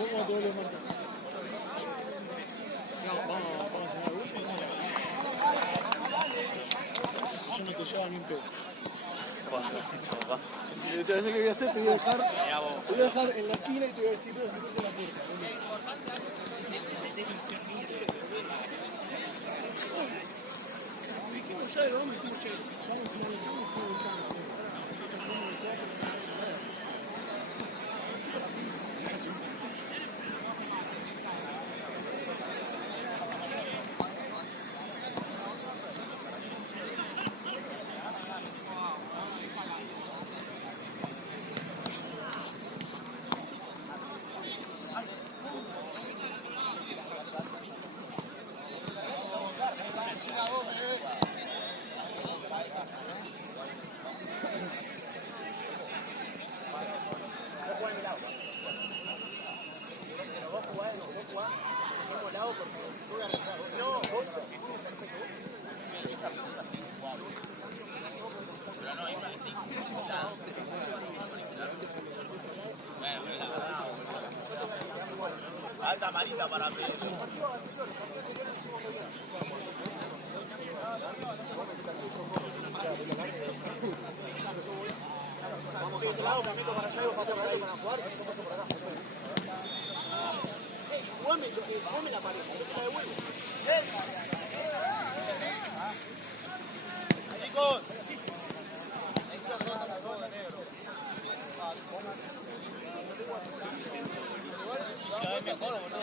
¿Cómo doble marca? No, vamos a hacer la última. Yo no te llevo ni un pedo. Yo te voy a decir que voy a hacer, te voy a dejar en la esquina y te voy a decir, no, si no se la puerta. Ya de dónde estuvo Chelsea. Vamos a enseñar el chavo, estuvo el chavo. Alta marita para Pedro. Vamos a este lado, me meto para allá y vos pasás por ahí para jugar, que yo paso por acá. Jugame la pared, yo te la devuelvo. Chicos. Cada vez mejor, boludo.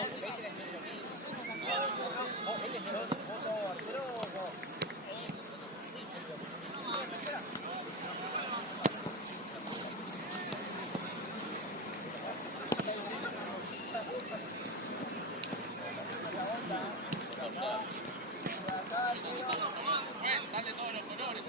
Dale todos los colores.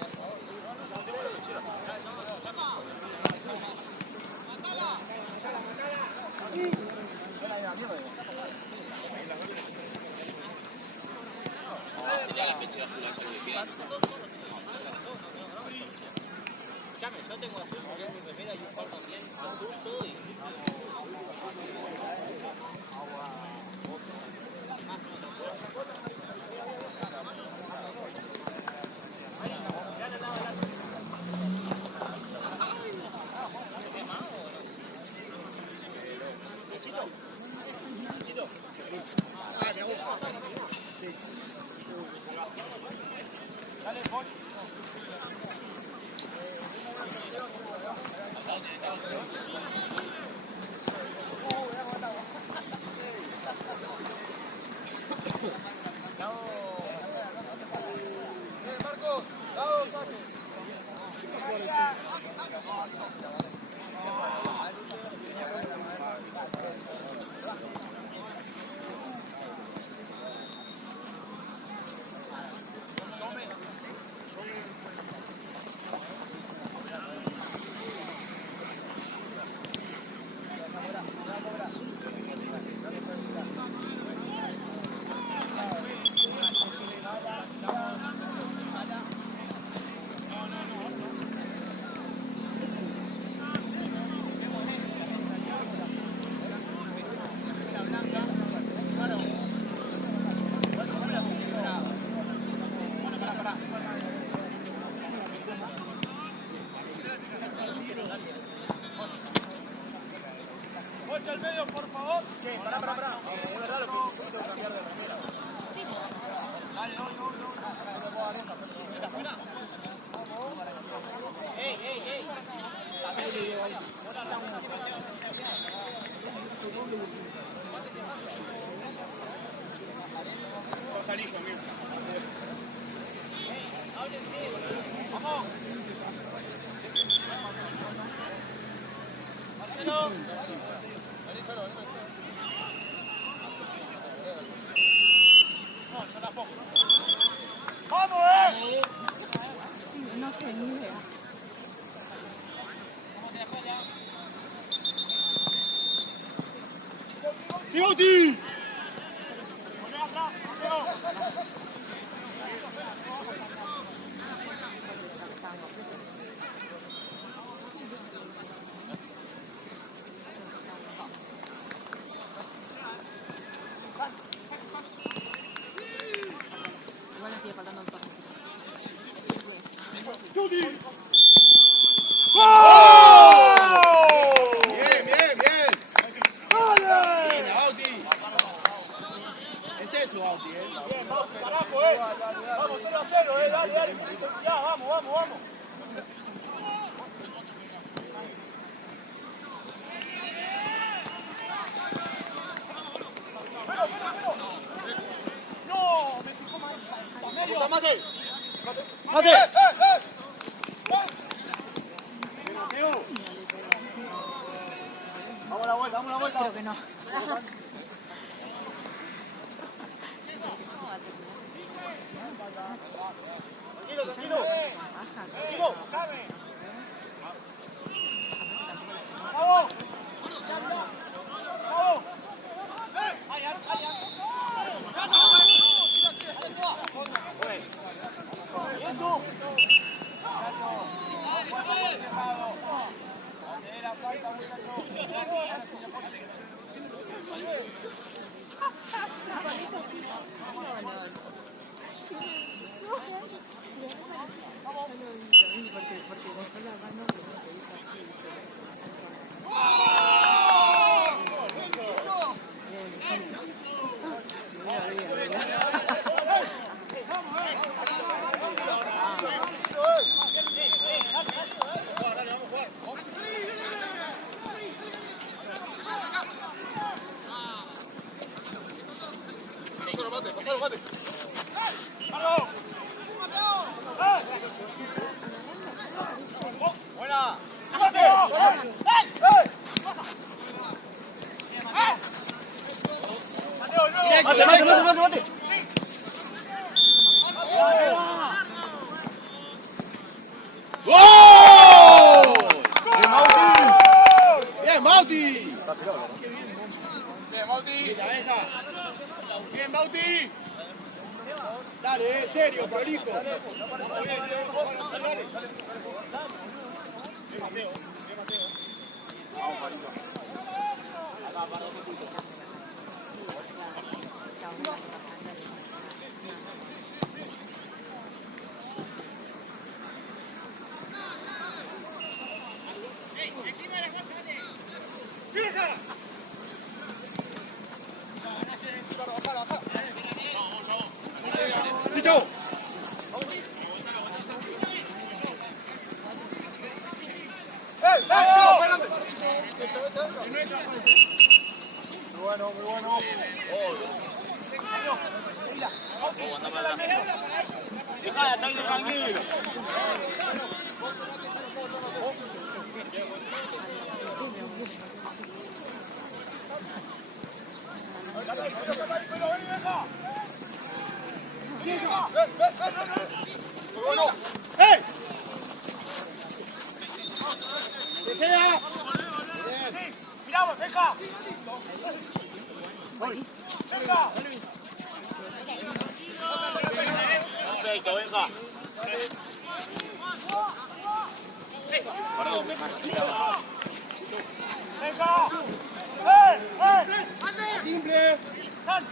Sería la pechera azul allá que queda. Chame, yo tengo azul, mi remera y un par también. Azul todo y... Dale, Paul. Marcos, dado saque. Poncha al medio, por favor. Che, pará. Es verdad lo que yo tengo que cambiar de remera. Sí. Dale, no. ¿Está afuera? ¡Ey! Va a salir yo, amigo. ¡Háblense! ¡Vamos! ¡Marcelo! No, tampoco. ¡Vamos, Sí, no sé, ni idea. ¡Fioti! ¡Poné atrás, Mateo! ¡Mate! ¡Mate! Vamos a la vuelta, vamos a la vuelta. Creo que no. Tranquilo, tranquilo. Tranquilo, dame. ¡Bravo! ¡Bravo! ¡Buena! ¡Mate! ¡Gol! ¡Bien, Bauti! ¡Bien, Bauti! ¡Bien, Bauti! Dale, serio, Pablico. ¡Sí, chavo! Muy bueno, muy bueno. Dejá de salir tranquilo. ¡Eh! ¡Que sea! Sí, miramos, deja. Deja. Perfecto, venga. Perdón, me Deja. Simple. ¡San!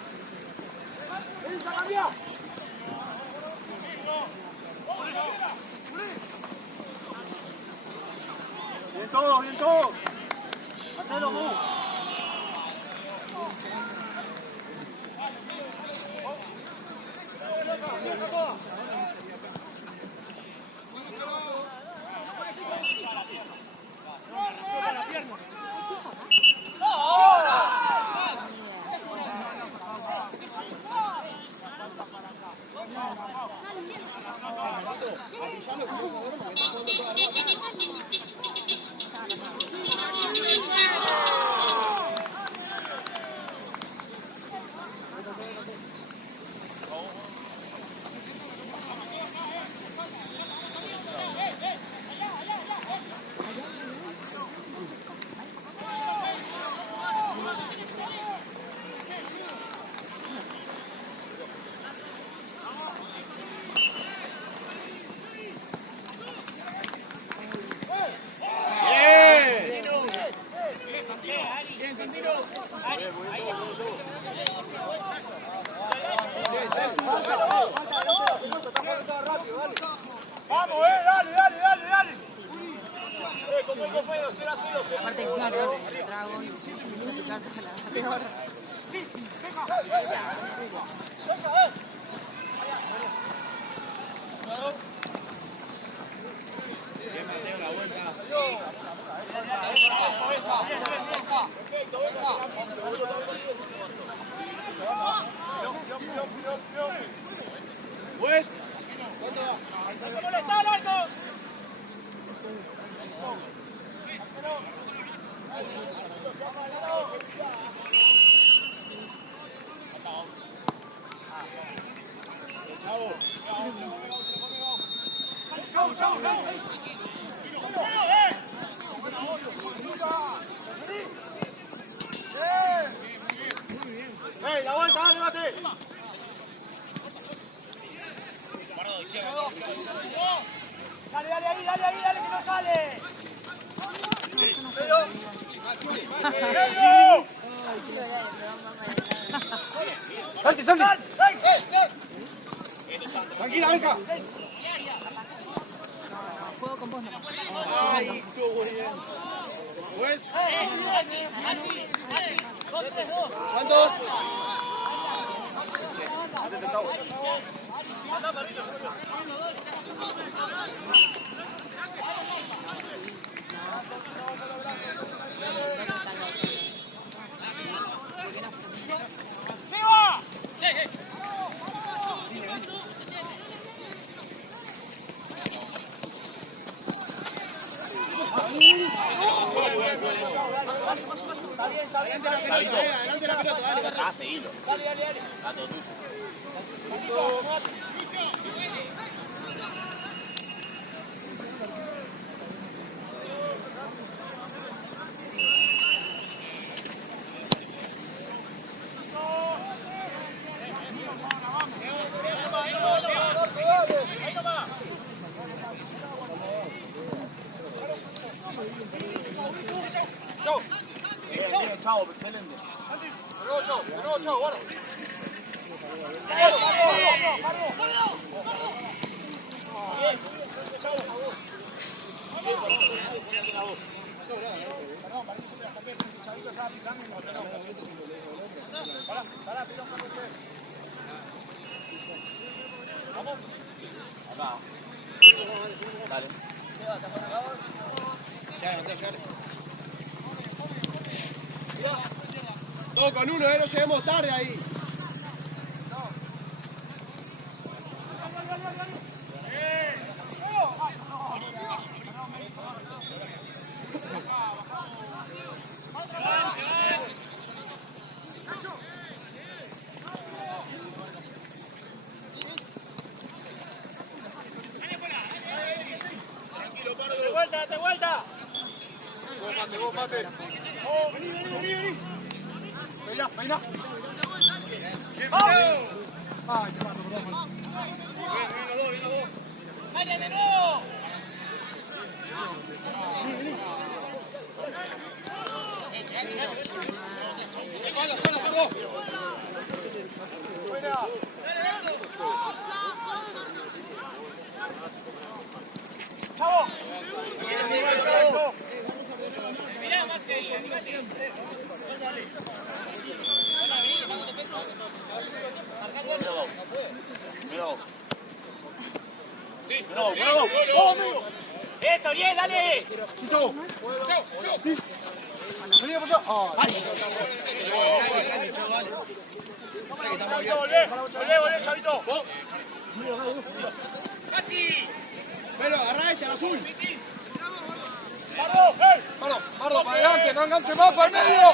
¡Venís a cambiar! Bien todo, bien todo. Hacelo, Mu. Vamos, dale. Como el compañero, 0-0. Aparte, claro, el Dragon, la bateadora. Bien, Mateo, la vuelta. Pues, ¡Ey, la vuelta, dale, bate! Dale, dale ahí, dale, que no sale. ¡Santi! Tranquila, venga. Juego con vos nomás. Ay, estuvo muy bien. Pues. ¿Cuánto? Está bien. Adelante la pelota, dale. Ah, seguilo. Dale. Está todo tuyo. Chao, excelente. De nuevo, chao, guarda. Perdón, parece que se me la saqué. El chavito estaba picando y me ordenó. Pará, pilo un poco. ¿Vamos? Acá. Dale. Todo con uno, no lleguemos tarde ahí. ¡De vuelta! Vos mate. Vení. Peina. Ay, te paso, perdón. Viene los dos. ¡Dale, de nuevo! ¡Chavo! Mirá, Maxi, animate. ¡Eso, bien, dale! Vení a apoyar. Volvé, chavito. Pero agarrá este, azul. Mardo, para adelante, no enganche más para el medio.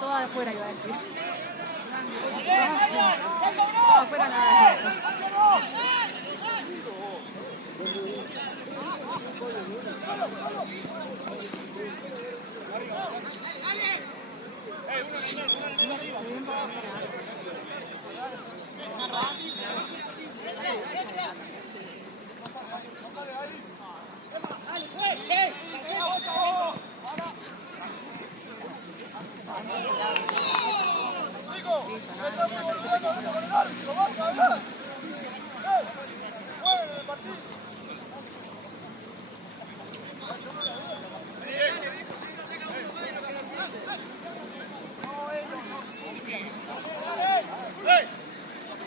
Todo afuera iba a decir. afuera nada.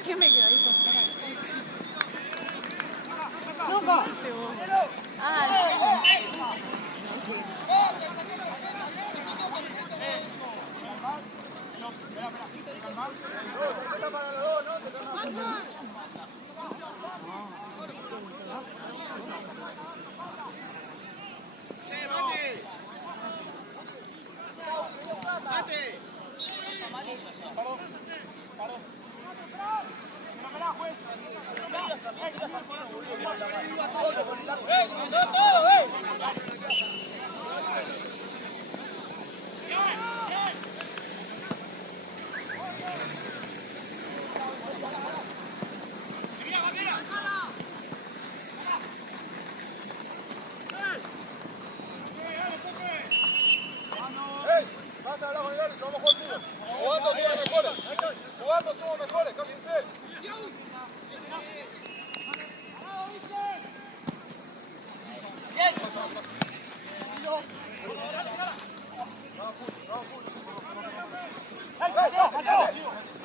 ¿Qué me quedó ahí? Ah, sí. Jugando somos mejores, cállense.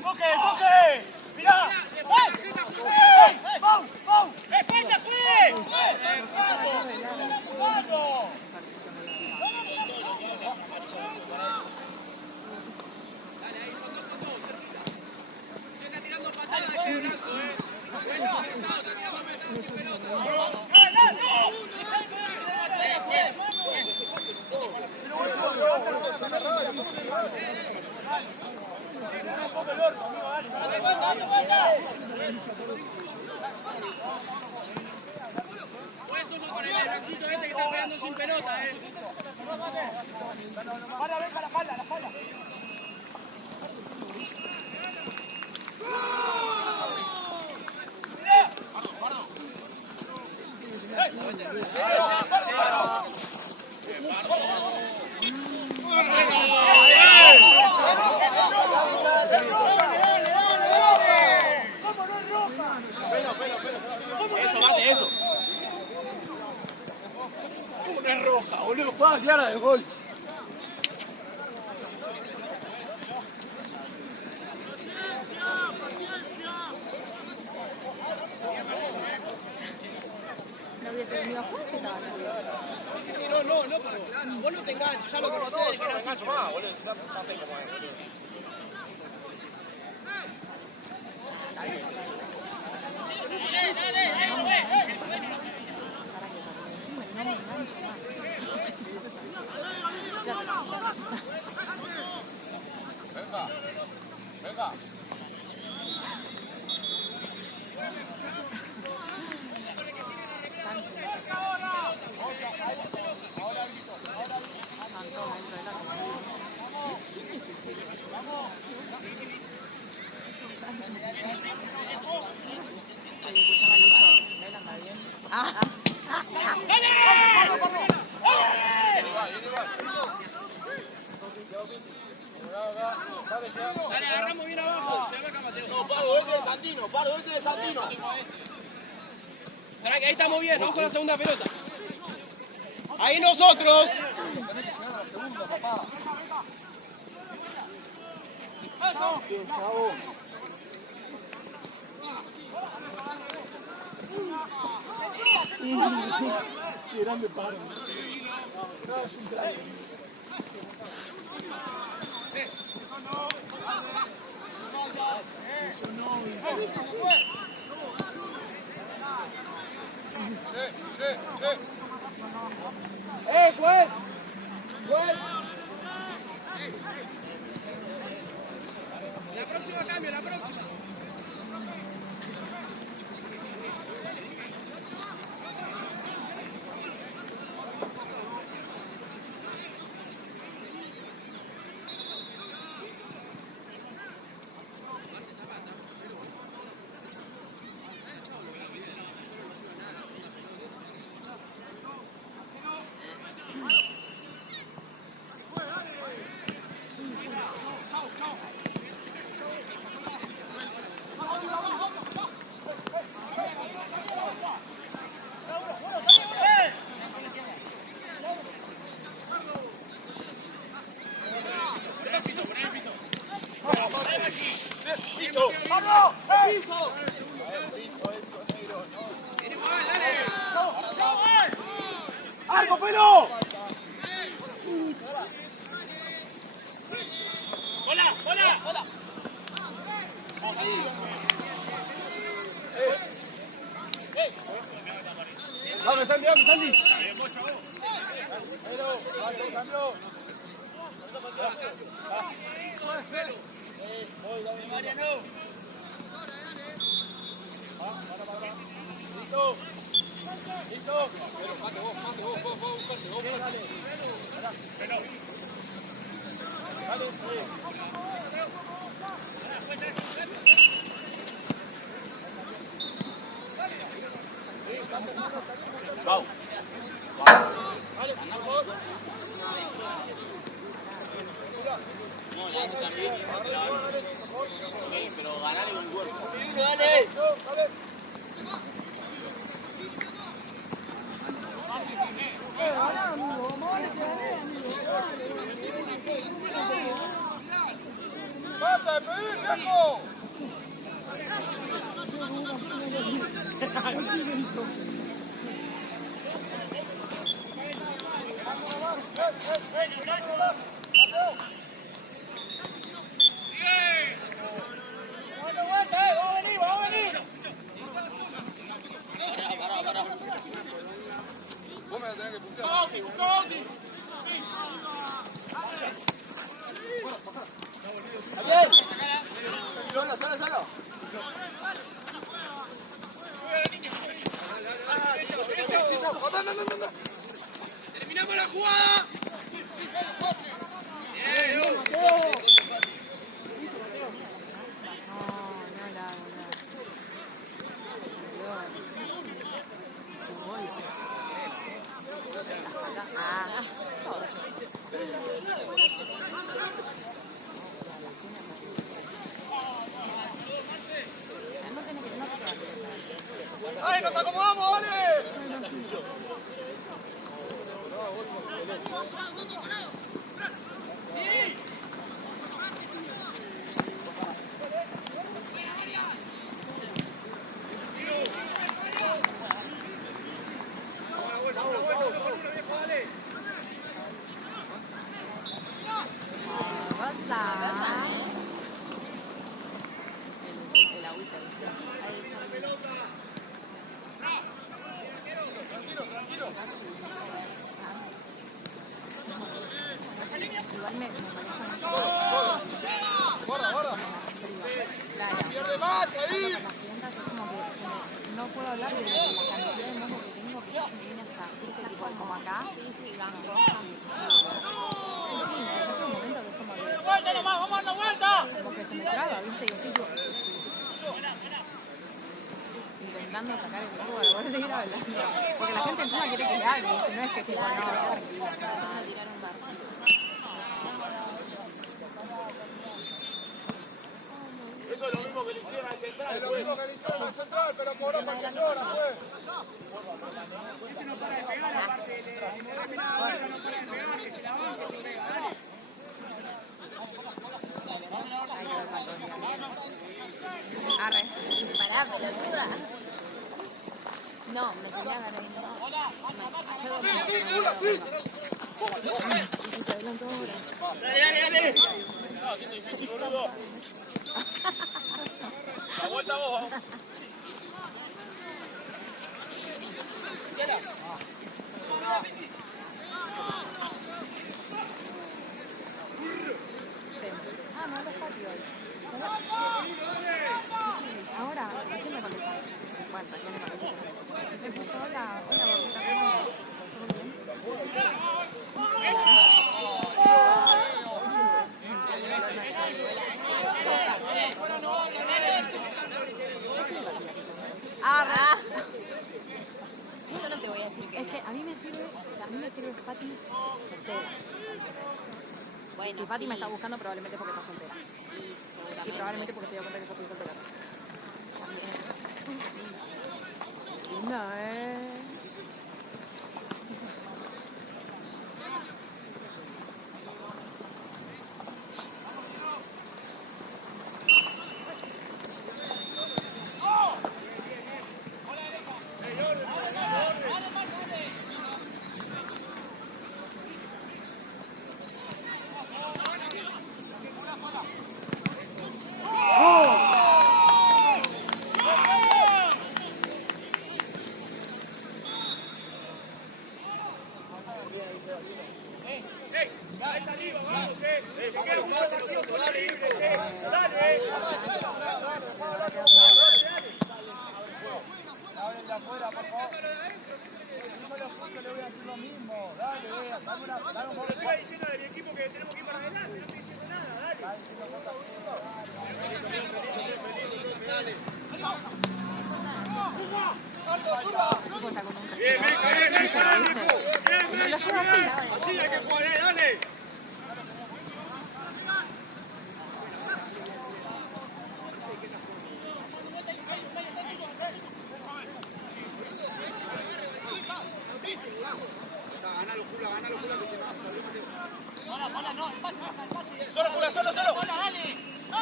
¡Toque, toque! ¡Mirá! ¡Pau! ¡Pau! ¡Espalda, fue! ¡Vamos! Este que está pegando sin pelota, ¡Para, venga, la falda, la falda! Eso, mate, eso. Una es roja, boludo. Jugada clara de gol. No había terminado juego, estaba Sí, no, pero vos no te enganches, ya lo conocés, que era así. Más, boludo, ya sé cómo es. Venga. Dale, agarramos bien abajo. Se ve acá, Mateo. No, paro ese de Santino, paro ese de Santino. Ahí estamos bien, vamos con la segunda pelota. Ahí nosotros. Tenés que llegar a la segunda, papá. Bien, chavo. Qué grande paro. No, es un traje. Eso no, juez! ¡Juez! La próxima cambio, la próxima. Felo! ¡Hola! ¡Hola! ¡Hola! Vamos, Sandy, vamos, Sandy. ¡Cambio! Mariano. ¡Listo! ¡Listo! Pero mate vos, dale. Chao. Dale, por favor. Pero ganale con cuerpo. ¡Dale! ¡Basta de pedir, viejo! Vos me la tenés que puntear. Solo. No. ¡Terminamos la jugada! ¡Ay, nos acomodamos, vale! Igual me manejan ¡Guarda! Claro. ¡Pierde más ahí! Con las clientas es como que no puedo hablar de la cantidad de mono que tengo que se me viene hasta tipo como acá. Sí, gangosa. Sí, yo llego un momento que es como que ¡Vuelta nomás! ¡Vamos a dar la vuelta! como que se me traba, ¿viste? Y estoy tipo intentando sacar el jugo para poder seguir hablando. Porque la gente encima quiere que le hable, ¿viste? No es que tipo, no, Van a tirar un garfio. Eso es lo mismo que le hicieron al central. Es lo mismo que le hicieron al central, pero cobró para que llora, pues. Arre. Pará, pelotuda. No, me tenía que haber venido. Sí! ¡Dale! Estaba haciendo difícil, boludo. La vuelta vos. No los patio hoy. Ahora, recién me contestaron. Bueno, recién me contestaron. Me puso hola, gordita, ¿cómo andas? ¿Todo bien? Ah. Yo no te voy a decir que Es que a mí me sirve Fati soltera. bueno, Si Fati sí. me está buscando probablemente porque está soltera. Y Y probablemente porque se dio cuenta que yo estoy soltera. también. Linda, ¡Es arriba, vamos, ¡Que queda un vacío solo libre, ¡Dale! Abren de afuera, por favor. Yo lo escucho, le voy a decir lo mismo. Dale, dale un poco. Estoy diciendo de mi equipo que tenemos que ir para adelante, no estoy diciendo nada, dale. Está diciendo cosas Bien, así hay que jugar, dale. Ganalo, Jula, que se va a salir Mateo. Hola, no, el pase, el pase. Solo, Jula, solo. Hola, dale. ¡No,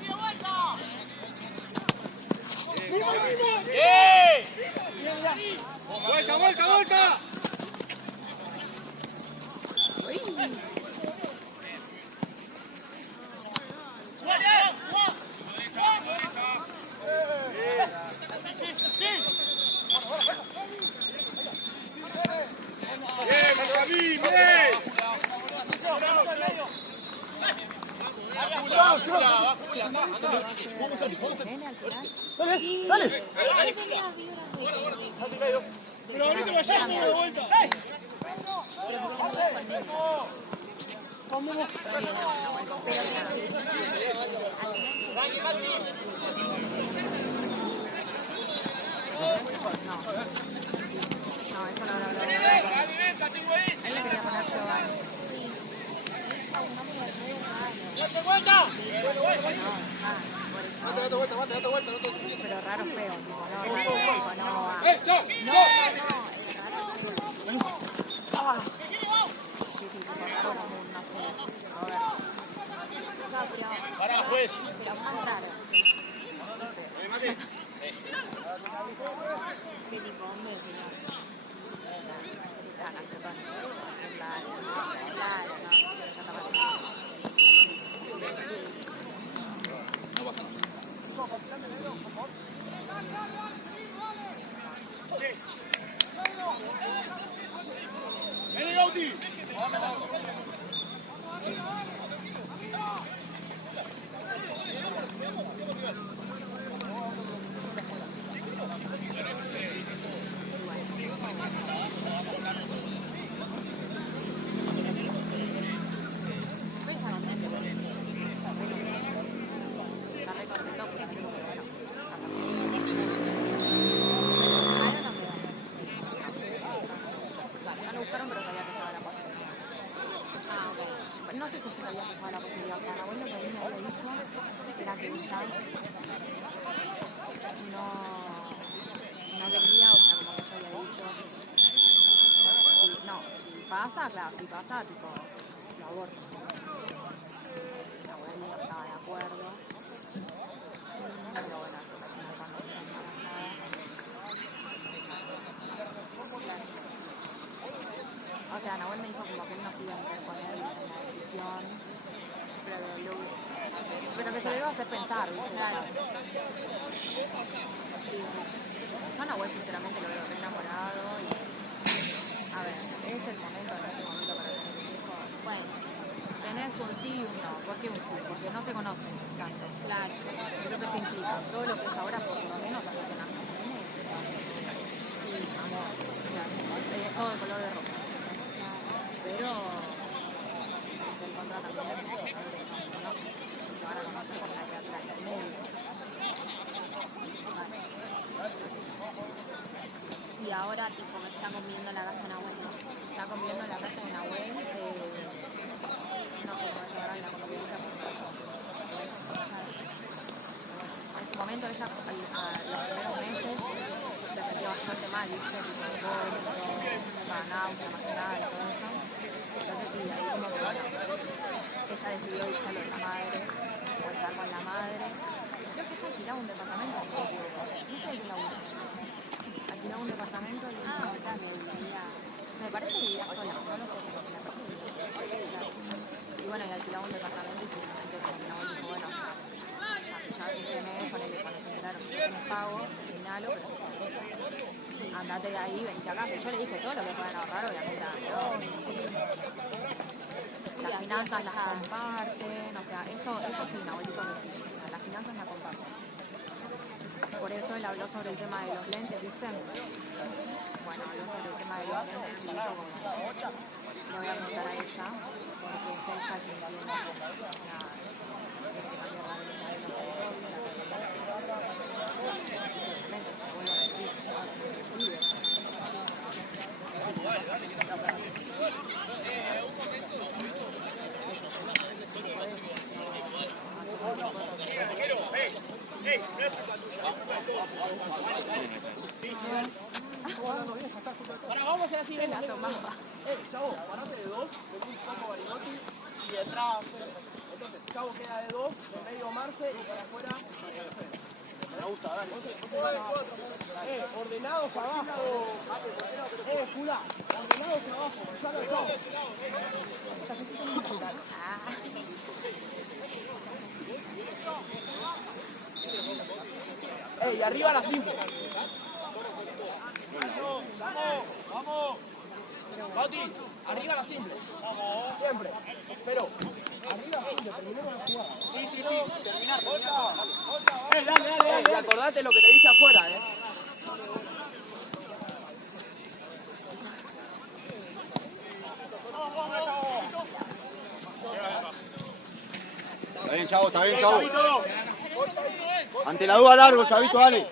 tira vuelta! ¡Vuelta! Vamos a Sí, dale. ahí tenía vibras de... Pero ahorita vayamos de vuelta. No, eso no lo hablaba. Él le quería poner Giovanni. ¡Date vuelta! Date vuelta. Pero raro feo, tipo, no. Sí, tipo, raro como un, no sé, Roberto. Para, juez. Pero más raro. Mate. ¿Qué tipo, hombre, señor? No pasa nada. ¡Vení, Gauti! No sé si es que sabía que estaba la posibilidad, o sea, Nahuel lo que a mí me había dicho era que Usan no quería, o sea, como que yo había dicho, si pasa, claro, si pasa, tipo, lo aborto. Nahuel no estaba de acuerdo, pero bueno, cuando está embarazada, o sea, Nahuel me dijo como que él no se iba a interponer en la decisión, pero que se lo iba a hacer pensar, ¿viste? Claro. Sí. Yo a Nahuel sinceramente lo veo re enamorado y... A ver, es el momento, no es el momento para tener un hijo. Bueno, tenés un sí y un no. ¿Por qué un sí? Porque no se conocen tanto. Claro. Entonces, ¿qué implica? Todo lo que es ahora, por lo menos, hasta que nazca el nene, sí, amor. O sea, es todo de color de rosa. Pero se encuentra también de mucho, ¿no? Se van a conocer por la criatura intermedia. Y ahora, tipo, que está conviviendo en la casa de Nahuel. Está conviviendo en la casa de Nahuel. No sé cómo llevarán la convivencia porque en ese momento ella, a los primeros meses, se sentía bastante mal, ¿viste? Tipo, para náusea, más que nada, y todo eso. Entonces, sí, ahí como que, bueno, ella decidió irse a lo de la madre, o estar con la madre. Creo que ella alquilaba un departamento, no sé de qué laburo. Alquilaba un departamento y... O sea, que vivía... Me parece que vivía sola, no lo sé, pero me parece que vivía sola. Y bueno, y alquilaba un departamento y finalmente terminó y dijo, bueno, ya este mes, con el cuando se enteraron que no pago, terminalo, pero... Sí, andate de ahí, venite acá. Yo le dije todo lo que pueden ahorrar, obviamente. Las finanzas las comparten, o sea, eso sí, Nahuel dijo que sí. Las finanzas las comparten. Por eso él habló sobre el tema de los lentes, ¿viste? Bueno, habló sobre el tema de los lentes y dijo como, le voy a preguntar a ella, porque es ella quien tiene, o sea, tiene que cambiar la lente de los simplemente se vuelve a repetir, se vive. Para, vamos a hacer así, venga. Chavo, parate de dos, venís Paco Barinotti y detrás. Entonces, Chavo queda de dos, de medio Marce y para afuera. Me gusta, dale. Ordenados abajo. Cula, ordenados abajo. Chalo, Chavo. Y arriba la simple. Vamos. Bauti, arriba la simple. Siempre. Pero, arriba la simple, terminemos la jugada. Sí, terminar. Dale. Y acordate lo que te dije afuera, Está bien, chavo. Ante la duda largo, chavito, dale.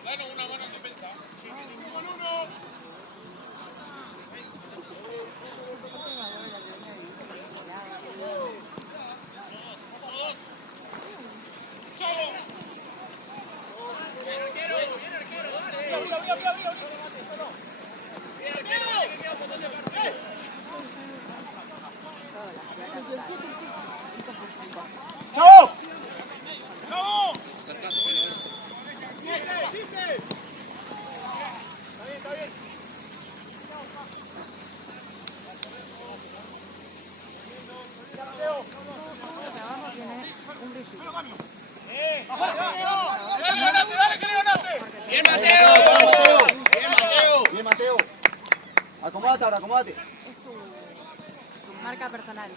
¡Chavo! Bien, Mateo. Acomódate. Es tu marca personal.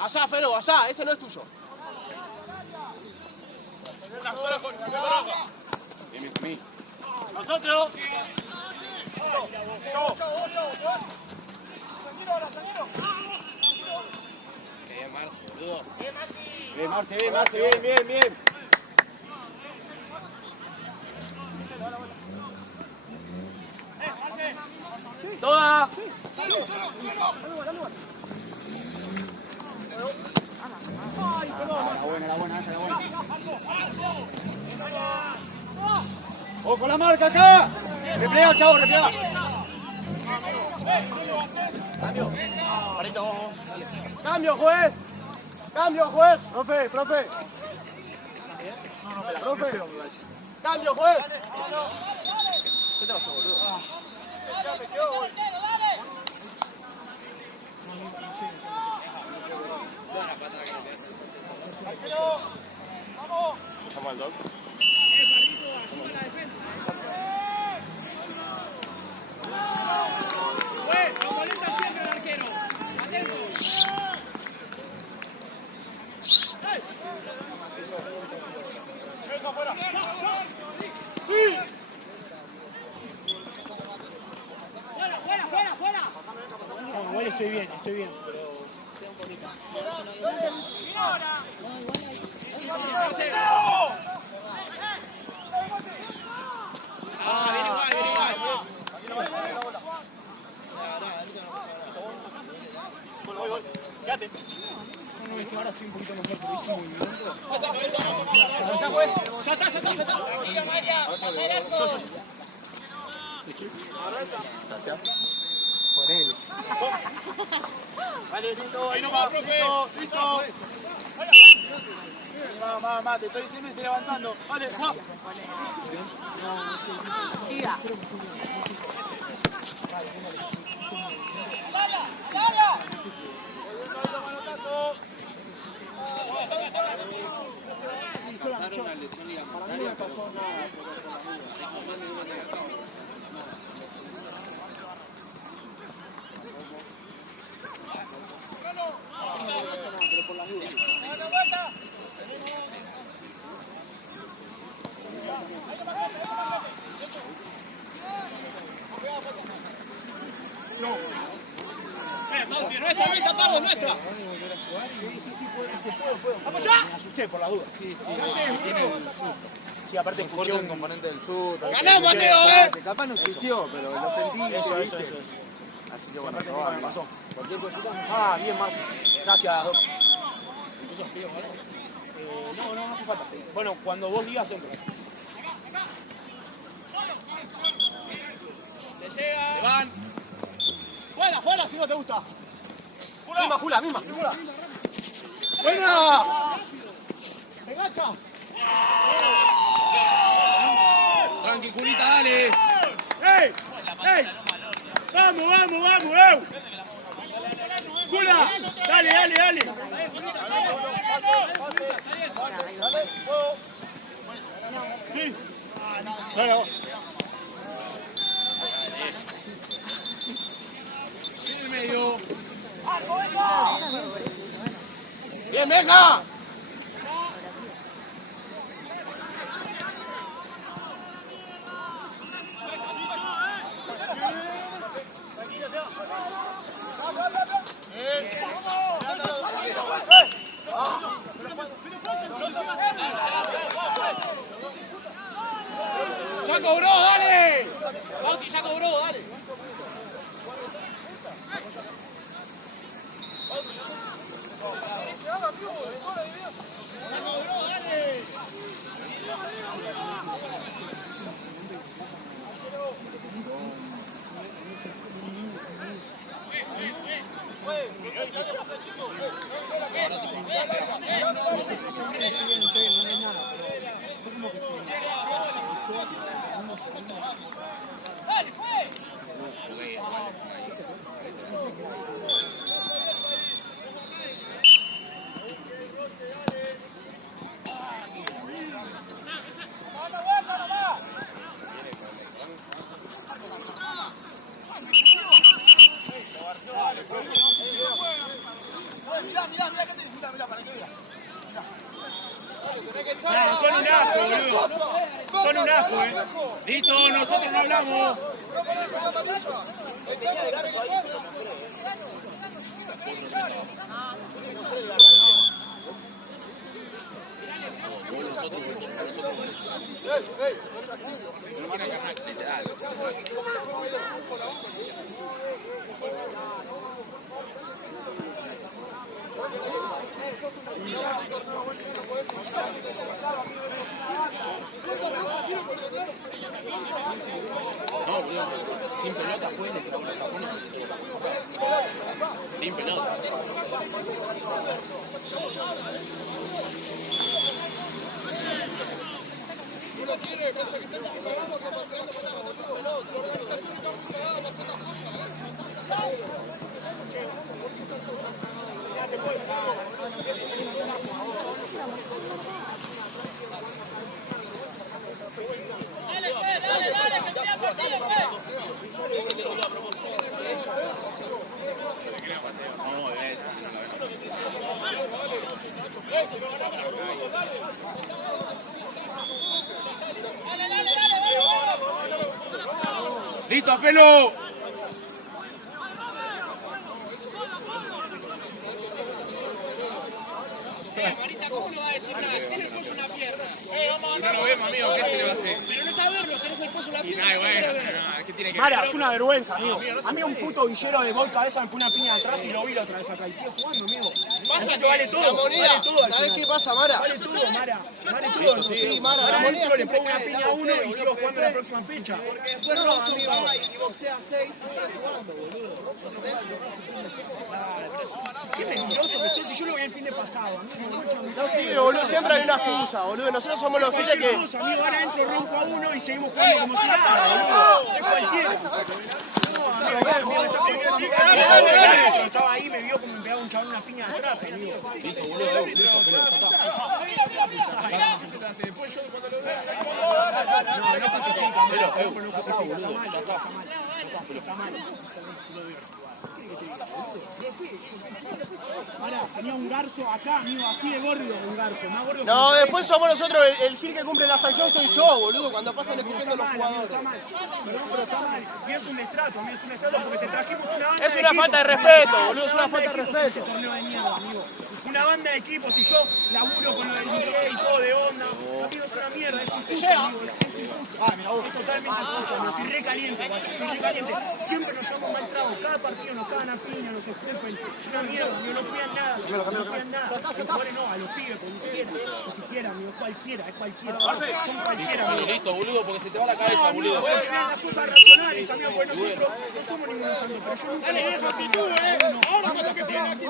Allá, Felo, allá, ese no es tuyo. Nosotros. Bien, Marce, boludo. Bien, Marce, bien. Toda. La buena. ¡Ojo la marca acá! Replega, chavo, replega. Marito, vamos. Cambio, juez. Profe. Profe. Cambio, juez. ¿Qué te pasó, boludo? Vamos al dog. Igual estoy bien, pero... Cuida un poquito. Viene igual. Quédate. No, es que ahora estoy un poquito mejor, pero hice un movimiento. Ya está. Por él. Vale, listo, Ahí nomás, profe. listo. Mamá, te estoy diciendo y estoy avanzando. Vale, Juan. Tira. Pasaron una lesión ligamentaria. me pasó nada, pero por las dudas. Pero por las dudas. Nuestra, Pardo, nuestra. ¡Vamos ya! Me asusté por las dudas. Sí. Sí, aparte escuché un componente del sur. ¡Ganamos, Mateo, Capaz no existió, pero lo sentí. Eso. Así que bueno, Aparte no, me pasó. ¿Cualquier cosita? Ah, bien, más. Gracias, Doc. No hace falta. Bueno, cuando vos digas, entro. Le llega. ¡Le van! ¡Fuera, si no te gusta! Misma. ¡Buena! ¡Engancha! Tranqui, Curita, dale. ¡Ey! ¡Vamos! ¡Cula! ¡Dale! Sí. Bueno. En el medio. ¡Bien, venga! ¡Ya cobró, dale! Bauti, ya cobró, dale. Mirá, para que veas. Son un asco, boludo. Son un asco, Listo, nosotros no hablamos. No, boludo, sin pelota puede. Sin pelota. Uno tiene que hacer que estemos preparando, capacitando para la pelota. La organización está muy cagada para hacer las cosas. ¡Listo, Felo! ¿Cómo no va a decir nada? Tiene el cuello en la pierna. Si no lo vemos, amigo, ¿qué se le va a hacer? Pero no está a verlo, tenés el cuello en la Y pierna. nada, bueno, ¿qué tiene que ver? Mara, es una vergüenza, amigo. A mí un puto villero de gol cabeza me pone una piña atrás y lo vi la otra vez acá. Y sigue jugando, amigo. Pasa Eso que vale todo. la moneda, Vale todo. ¿sabés qué pasa, Mara? Vale todo, Mara. Vale todo. Sí, Mara, la Ahora moneda entro, le siempre pongo una cae, piña a uno y sigo jugando la próxima fecha. Porque después Robson va y boxea 6 y sigue jugando, boludo. Qué mentiroso que sos, si yo lo vi el fin de pasado. No sirve, boludo, siempre hay una excusa, boludo. Nosotros somos los giles que... Amigo, ahora entro, rompo a uno y seguimos jugando como si nada, boludo. Es cualquiera. No, amigo, estaba ahí, me vio como me pegaba un chaval una piña atrás, amigo. Listo, boludo, listo, Felo. Después yo cuando lo vea. No justifica, Pero, no justifica, boludo, ya está. está mal. Ahora, tenía un garzo acá, amigo, así de gordo, un garzo, más gordo. No, después somos nosotros, el gil que cumple la sanción soy yo, boludo, cuando pasan escupiendo los jugadores. Está mal, perdón, pero está mal. Y es un estrato, amigo, es un estrato porque te trajimos una banda. Es una falta de respeto, boludo, es una falta de respeto. Este torneo de mierda, amigo. Una banda de equipos y yo laburo con lo del DJ y todo de onda. Amigo, es una mierda, es injusto, amigo, es injusto. Es totalmente injusto, amigo. Estoy re caliente, guacho, estoy re caliente. Siempre nos llevamos mal trago, cada partido nos cagan a piña, nos escupen. Es una mierda, amigo, no cuidan nada, no cuidan nada. A los jugadores no, a los pibes, pues ni siquiera, amigo, es cualquiera. Son cualquiera, amigo. Listo, boludo, porque se te va la cabeza, boludo. Voy a tener las cosas racionales, amigo, porque nosotros no somos ningunos santos, pero yo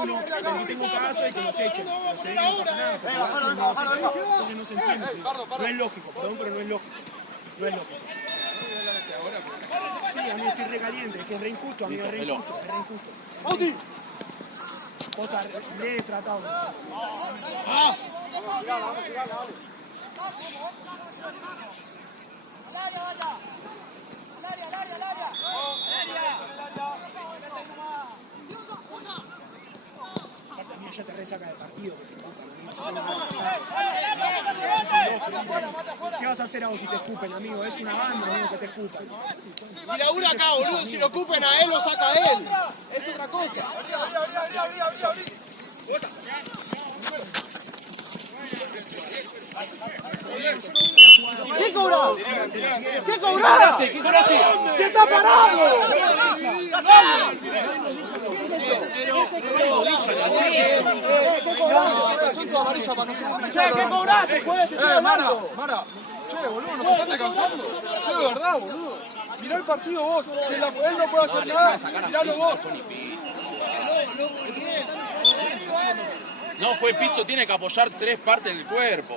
nunca no tengo cagazo de que nos echen. No sé, no pasa nada, porque entonces no se entiende. No es lógico, perdón, pero no es lógico. No es lógico. Sí, amigo, estoy re caliente, es que es re injusto, amigo, es re injusto, es re injusto. ¡Auti! Posta, le he tratado. También ya te resaca del partido. ¿Qué vas a hacer vos si te escupen, amigo? Es una banda, amigo, que te escupen. Si labura acá, boludo, si lo ocupen a él, lo saca a él. Es otra cosa. ¿Qué cobraste? ¿Qué cobraste? ¿Qué cobraste? ¡Se está parado! ¿Qué cobraste? Son tu amarilla para nosotros. ¿Qué cobraste? Mara, che, boludo, nos estás cansando. De verdad, boludo. Mirá el partido vos. Si él no puede hacer nada, miralo vos. No fue piso, tiene que apoyar 3 partes del cuerpo.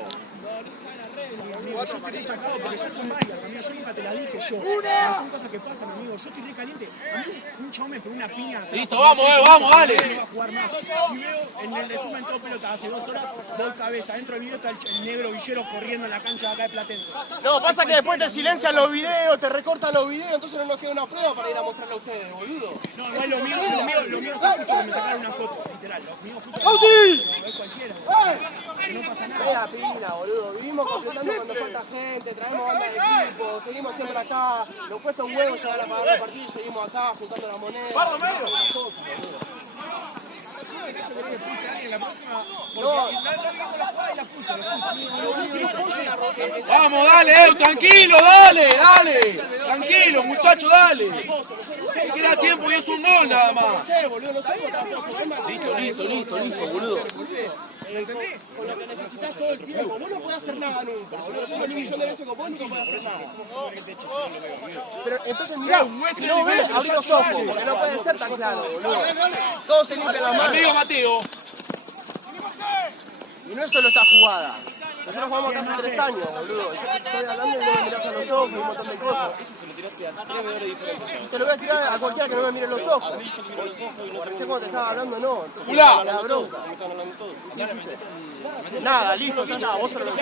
Yo estoy re sacado porque ya son varias, amigo. Yo nunca te la dije yo. Pero son cosas que pasan, amigo. Yo estoy re caliente. A mí un chabón me pegó una piña atrás. Listo, vamos, dale. No va a jugar más. Y veo en el resumen todo pelota hace 2 horas, 2 cabezas. Dentro del video está el negro Villero corriendo en la cancha de acá de Platense. No, pasa que después te silencian los videos, te recortan los videos, entonces no nos queda una prueba para ir a mostrarle a ustedes, boludo. No, no es lo mío fue justo que me sacaron una foto, literal. Lo mío justo es cualquiera. No pasa nada. Queda pila, boludo. Vivimos completando cuando falta gente, traemos bandas de equipo, seguimos siempre acá. Nos cuesta un huevo llegar a pagar el partido y seguimos acá juntando la moneda. ¡Pardo medio! Vamos, dale, tranquilo, dale. Tranquilo, muchacho, dale. Queda tiempo y es un gol nada más. Listo, boludo. Con lo que necesitas todo el tiempo. Vos no podés hacer nada nunca, boludo. Yo un millón de veces con vos nunca podés hacer nada. Pero entonces mirá, si no ves, abrí los ojos, porque no puede ser tan claro, boludo. Todos se limpian las manos. Amigo Mateo. Y no es solo esta jugada. Nosotros jugamos acá hace 3 años, boludo. Yo te estoy hablando y no me mirás a los ojos y un montón de cosas. Ese se lo tiraste a 3 jugadores diferentes. Y te lo voy a tirar a cualquiera que no me mire los ojos. Porque recién cuando te estaba hablando, no. Entonces, Fulá. me da bronca. ¿Qué hiciste? Nada, listo, ya está. Vos solo lo que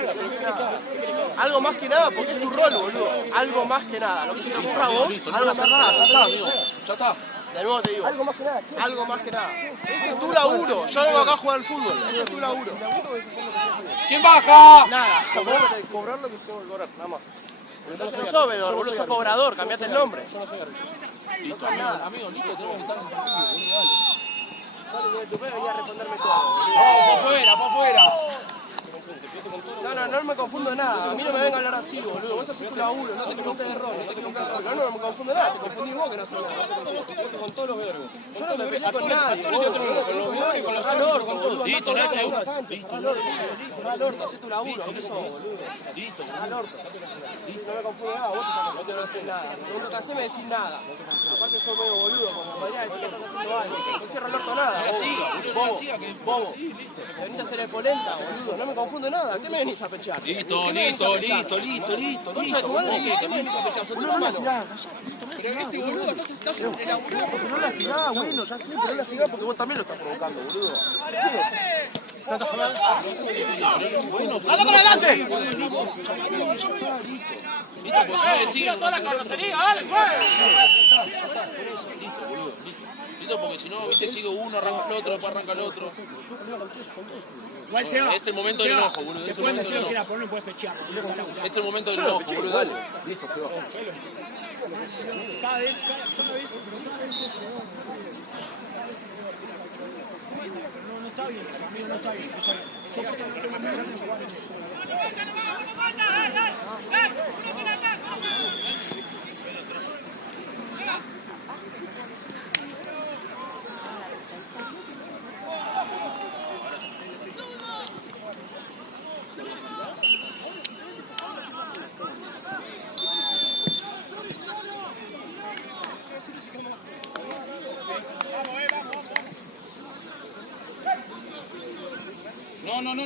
algo más que nada, porque es tu rol, boludo. Algo más que nada. Lo que se te ocurra a vos, algo más que nada. Ya está, amigo. Ya está. De nuevo te digo. Algo más que nada. Algo más que nada. Ese es tu laburo. Yo vengo acá a jugar al fútbol. Ese es tu laburo. ¿Quién baja? Nada. Cobrar lo que tengo que cobrar. Nada más. Entonces no sos vedor, boludo. Sos cobrador. Cambiate el nombre. Yo no soy árbitro. Listo, amigo, listo, tenemos que estar en el partido, boludo, dale. Dale, tu venía a responderme todo, boludo. Vamos, por afuera. No me confundo de nada. A mí no me venga a hablar así, boludo. Vos haces tu laburo, no te equivoques de error, no me confundo de nada. Te confundís vos que no haces nada. Con todos los verbos. Yo no me peleé con nadie, boludo. No me peleé con nadie. Cerrá el orto, boludo. Listo, no hay que... Cerrá el orto, hacé tu laburo. ¿Qué sos, boludo? Listo. Cerrá el orto. No me confundo de nada, vos no te decís nada. No te hacés me decís nada. Aparte sos medio boludo, como podría decir que estás haciendo algo. No cierro el orto nada. No la siga, boludo, no la siga. Bobo. Te venís a hacer el polenta, boludo. No me confundo de nada. qué me venís a pechear? Listo. Concha de tu madre, ¿qué me venís a pechar? Yo tengo No la mano. ciudad. Pero este boludo, estás elaborado. Porque no la ciudad, bueno, ya sé, pero no la ciudad porque vos también lo estás provocando, boludo. ¡Anda para adelante! Listo, pues si no decís. toda la carrocería, dale, pues. Listo, boludo. Listo, porque si no, viste, sigue uno, arranca el otro, después arranca el otro. Igual se va. Es el momento del enojo, boludo. Te Es el pueden momento decir del lo que enojo. quieras, pero no puedes pechear. Es el momento del enojo, boludo. Dale. Cada vez. No está bien, Camilo, no está bien.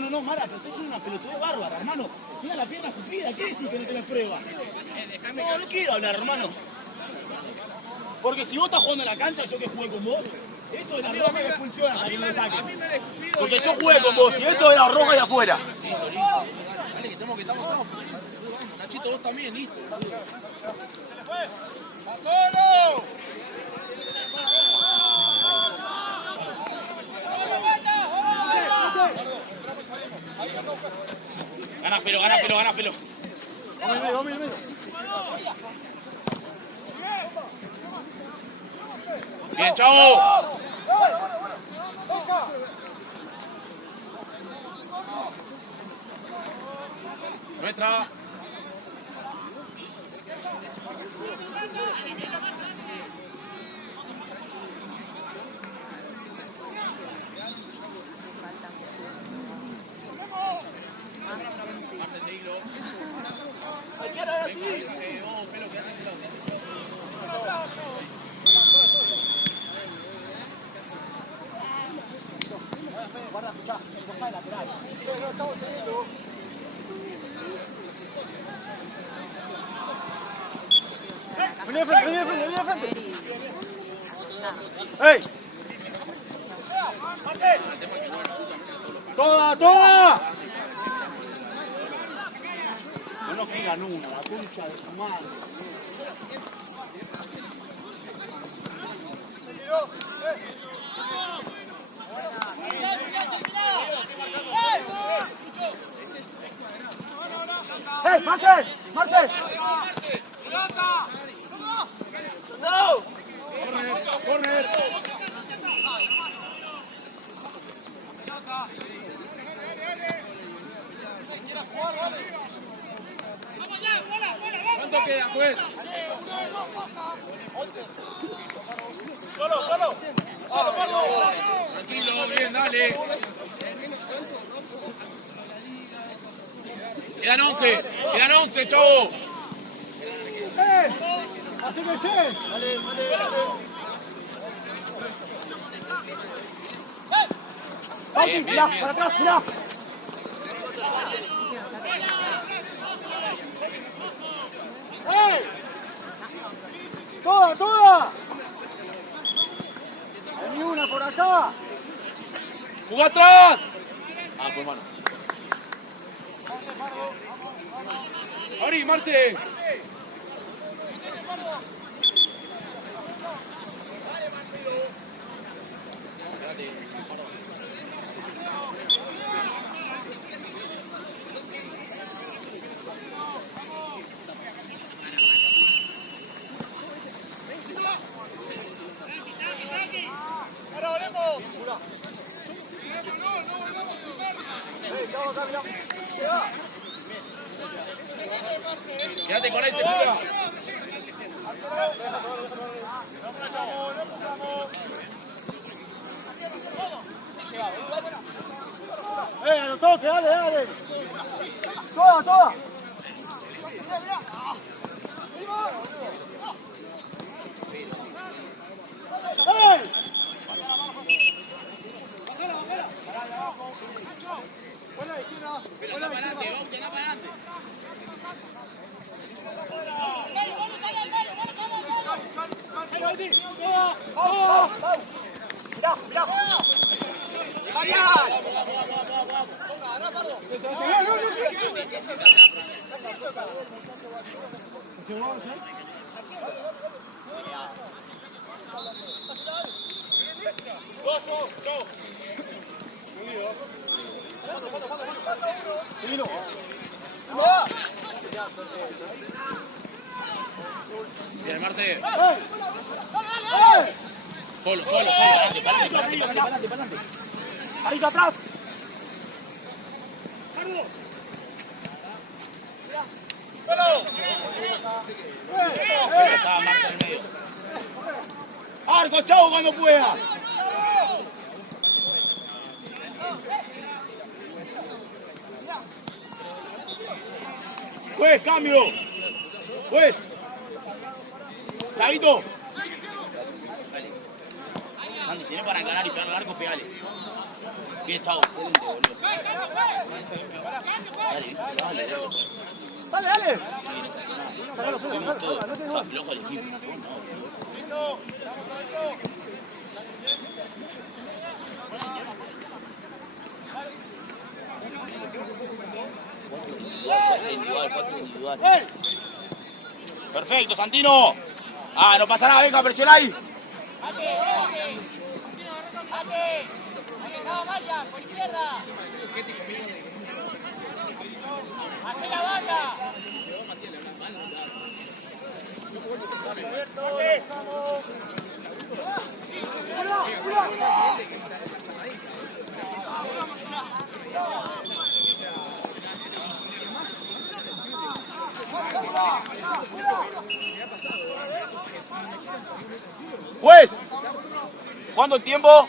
No, Mara, pero usted es una pelotudez bárbara, hermano. Mira la pierna escupida, ¿qué decís que no te la prueba? No quiero hablar, hermano. Porque si vos estás jugando en la cancha y yo que jugué con vos, eso de la roja me funciona para que no me saquen. Porque yo jugué con vos y eso era roja y afuera. Listo. Dale, que estamos. Nachito, vos también, listo. ¡Solo! Gana pelo. Vamos. Bien, chavo. Nuestra. Vení de frente. ¡Ey! ¡Toda! No nos giran una, la concha de su madre. ¡Ey, Marcel! ¡No! ¡Corner! ¿Cuánto queda, pues? Solo. Tranquilo, bien, dale. Quedan 11, chavo. ¡Acérquese! Bien, Mirá, para atrás, mirá. ¡Ey! ¡Toda! Vení una por acá. ¡Jugá atrás! Ah, fue mano. Abrí, Marce. Quédate con ese pura. A lo toque, dale. Toda. ¡Ey! Buena izquierda. Bien, Marce. Solo, adelante. Arriba, atrás. Estaba Marce en el medio. Arco, chavo, cuando pueda. Juez, cambio. Juez. Chavito. Andy, tiene para ganar y pegar al arco, pegale. Bien, chavo, excelente, boludo. Dale. Fuimos todos. Fue flojo el equipo. Individual. Perfecto, Santino. Ah, no pasa nada, venga, presiona ahí. No, vaya, por izquierda. Hace la banda. Juez, ¿cuánto tiempo?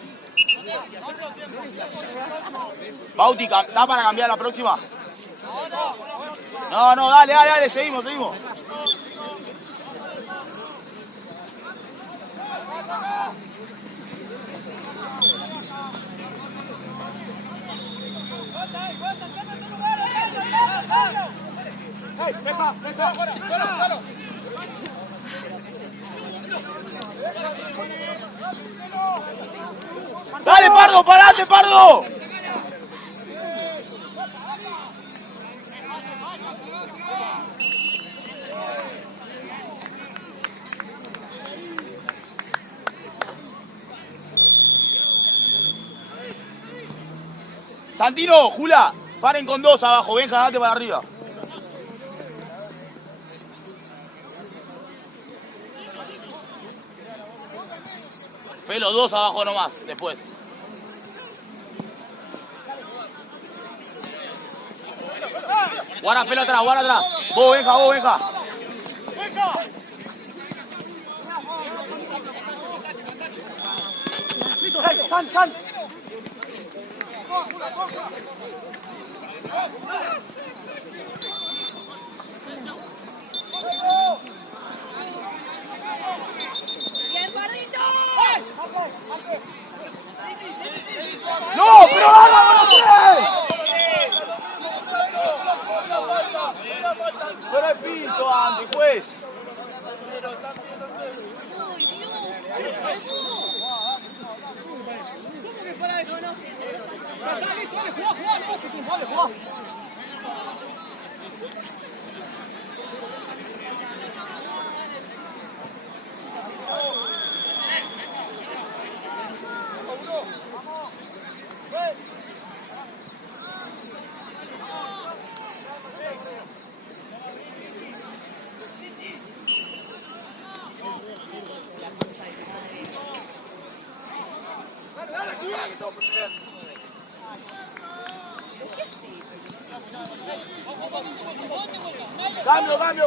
Bauti, ¿está para cambiar la próxima? No, dale, seguimos. ¡Dale, Pardo! ¡Parate, Pardo! Santino, Jula, paren con dos abajo, Benja, date para arriba. Felo, dos abajo nomás, después. Guarda Felo atrás, Vos, Benja. Listo, San. Bien, Pardito. ¡No, pero hágalo los tres! Fuera el piso antes, juez. Uy, Dios. ¿Cómo que fuera de cono? Está listo, dale, jugá.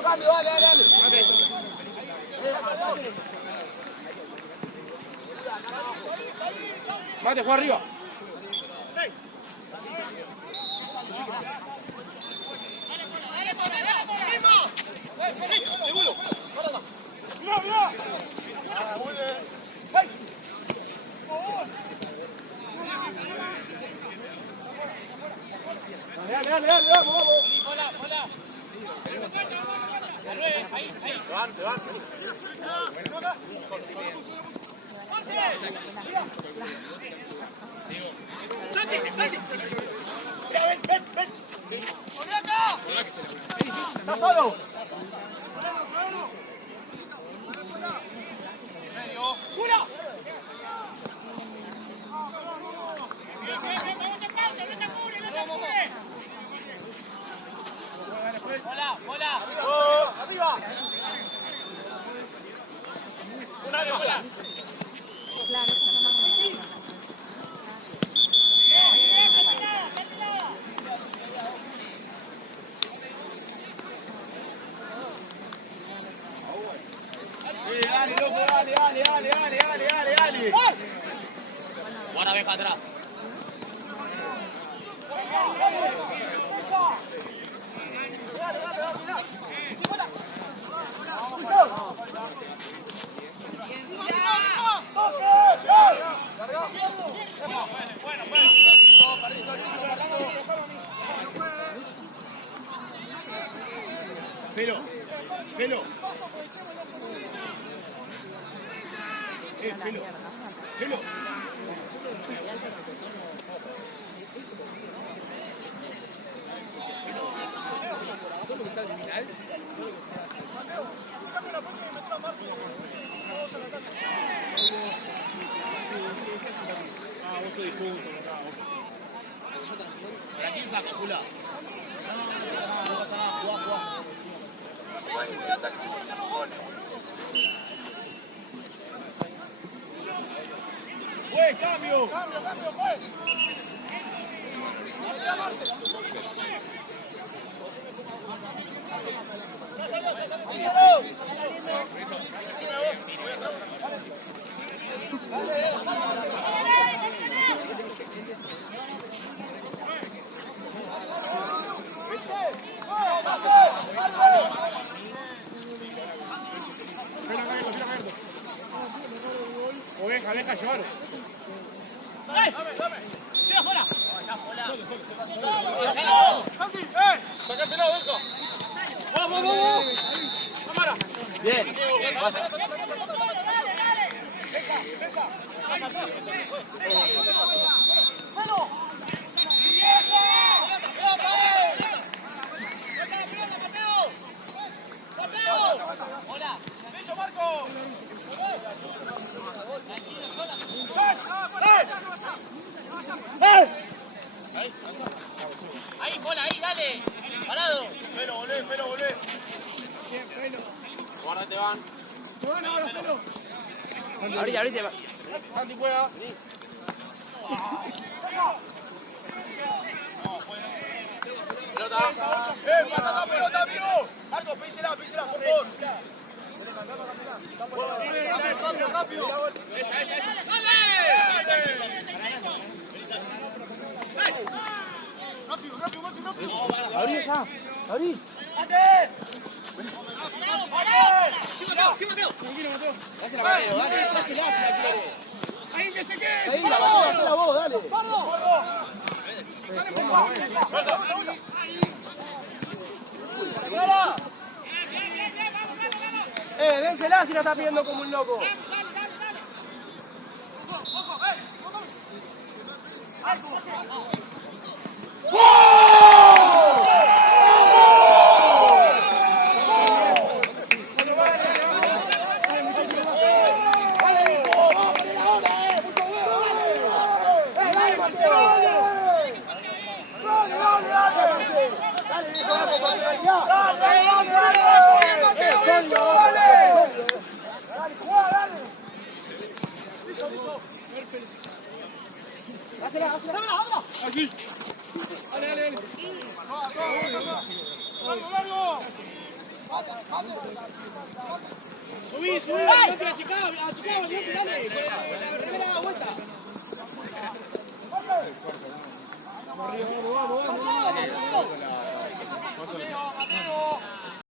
Cambio, dale. Mate, juega arriba. Dale, vamos. Hola. Ahí. ¡Santi! ¡Santi! Mira, ven, ven, ven. ¡Está solo! ¡Una! ¡Hola, hola! ¡Arriba! ¡Una de bola! Claro, está más Dale, loco, dale, dale, dale, dale, dale, dale, dale. Ahora ven para atrás. Pelo, pelo. Pelo. Pelo. Ah, vos sos difunto, ¿para quién saca, Jula? ¡Fue, cambio! ¡Cambio, cambio, fue! Oveja, deja llevarlo. ¡Dame! ¡Sí, afuera! ¡Santi! ¡Sacáselo, Oveja! ¡Vamos, vamos! ¡Cámara! Bien. Pasa. ¡Hola! ¡Listo, Marco! Ahí, bola, ahí, dale. Parado. Pero volvé, pero volvé. Bien, Pelo. Guárdate, van. Bueno, ahora, Pelo. Ahorita, ahorita. Santi juega. Pelota. ¡Pasa la pelota, amigo! Marco, píntela, píntela, por favor. Rápido, rápido. ¡Esa! ¡Dale! Rápido, rápido, Mati, rápido. Abrí ya. Abrí. Dásela, Mateo, dale, dásela, si la quiere. Ahí que se quede. Ahí, la batalla, hacela vos, dale. Dénsela si la está pidiendo como un loco. Así. Dale, dale, dale. Subí, no te la chicaba,